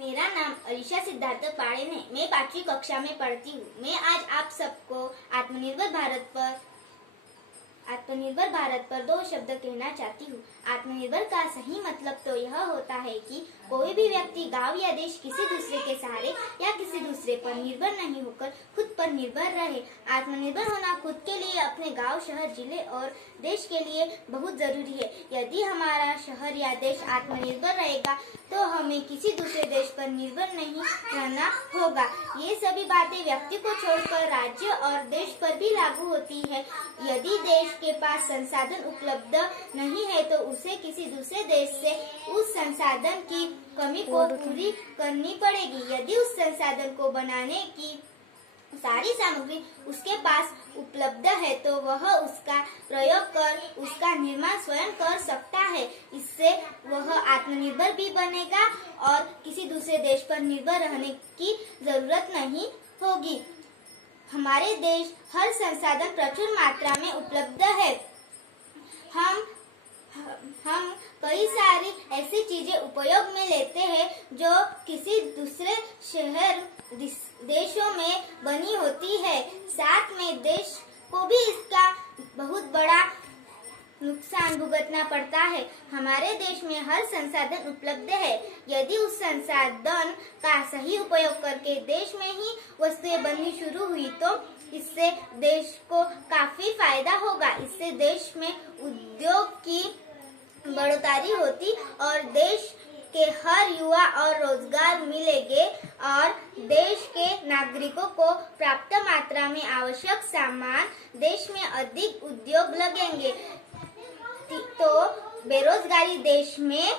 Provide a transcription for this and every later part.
मेरा नाम अलीशा सिद्धार्थ पाड़े है। मैं 5वीं कक्षा में पढ़ती हूँ। मैं आज आप सबको आत्मनिर्भर भारत पर 2 शब्द कहना चाहती हूँ। आत्मनिर्भर का सही मतलब तो यह होता है कि कोई भी व्यक्ति गांव या देश किसी दूसरे के सहारे या किसी दूसरे पर निर्भर नहीं होकर खुद पर निर्भर रहे। आत्मनिर्भर होना खुद के लिए, अपने गांव, शहर, जिले और देश के लिए बहुत जरूरी है। यदि हमारा शहर या देश आत्मनिर्भर रहेगा तो हमें किसी दूसरे देश पर निर्भर नहीं रहना होगा। ये सभी बातें व्यक्ति को छोड़कर राज्य और देश पर भी लागू होती है। यदि देश के पास संसाधन उपलब्ध नहीं है तो उसे किसी दूसरे देश से उस संसाधन की कमी को पूरी करनी पड़ेगी। यदि उस संसाधन को बनाने की सारी सामग्री उसके पास उपलब्ध है तो वह उसका प्रयोग कर उसका निर्माण स्वयं कर सकता है। इससे वह आत्मनिर्भर भी बनेगा और किसी दूसरे देश पर निर्भर रहने की जरूरत नहीं होगी। हमारे देश हर संसाधन प्रचुर मात्रा में उपलब्ध है। हम कई सारी ऐसी चीजें उपयोग में लेते हैं जो किसी दूसरे शहर देशों में बनी होती है। साथ में देश को भी इसका बहुत बड़ा नुकसान भुगतना पड़ता है। हमारे देश में हर संसाधन उपलब्ध है। यदि उस संसाधन का सही उपयोग करके देश में ही वस्तुएं बननी शुरू हुई तो इससे देश को काफी फायदा होगा। इससे देश में उद्योग की बढ़ोतरी होती और देश के हर युवा और रोजगार मिलेंगे और देश के नागरिकों को पर्याप्त मात्रा में आवश्यक सामान देश में अधिक उद्योग लगेंगे तो बेरोजगारी देश में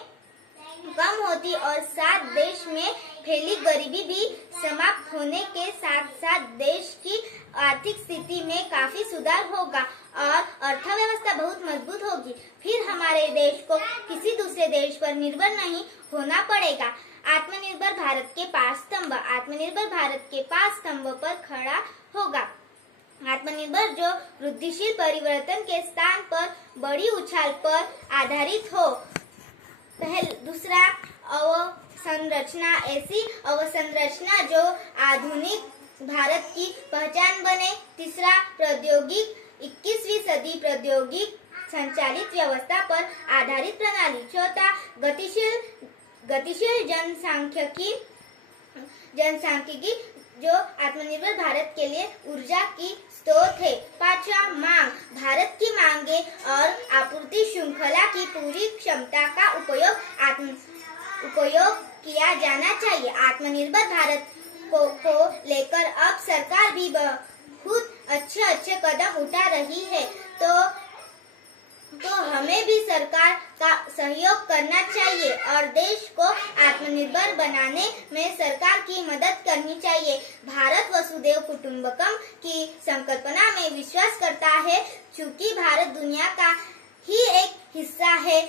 कम होती और साथ देश में फैली गरीबी भी समाप्त होने के साथ साथ देश की आर्थिक स्थिति में काफी सुधार होगा और अर्थव्यवस्था बहुत मजबूत होगी। फिर हमारे देश को किसी दूसरे देश पर निर्भर नहीं होना पड़ेगा। आत्मनिर्भर भारत के 5 स्तंभ। आत्मनिर्भर भारत के 5 स्तंभ पर खड़ा होगा। आत्मनिर्भर जो वृद्धिशील परिवर्तन के स्थान पर बड़ी उछाल पर आधारित हो। दूसरा, अवसंरचना, ऐसी अवसंरचना जो आधुनिक भारत की पहचान बने। तीसरा, प्रौद्योगिक, 21वीं सदी प्रौद्योगिक संचालित व्यवस्था पर आधारित प्रणाली। चौथा, गतिशील जनसांख्यिकी जो आत्मनिर्भर भारत के लिए ऊर्जा की स्रोत है। 5वां, मांग, भारत की मांगे और आपूर्ति श्रृंखला की पूरी क्षमता का उपयोग किया जाना चाहिए। आत्मनिर्भर भारत को लेकर अब सरकार भी बहुत अच्छे कदम उठा रही है तो हमें भी सरकार का सहयोग करना चाहिए और देश को आत्मनिर्भर बनाने में सरकार की मदद करनी चाहिए। भारत वसुधैव कुटुंबकम की संकल्पना में विश्वास करता है। चूंकि भारत दुनिया का ही एक हिस्सा है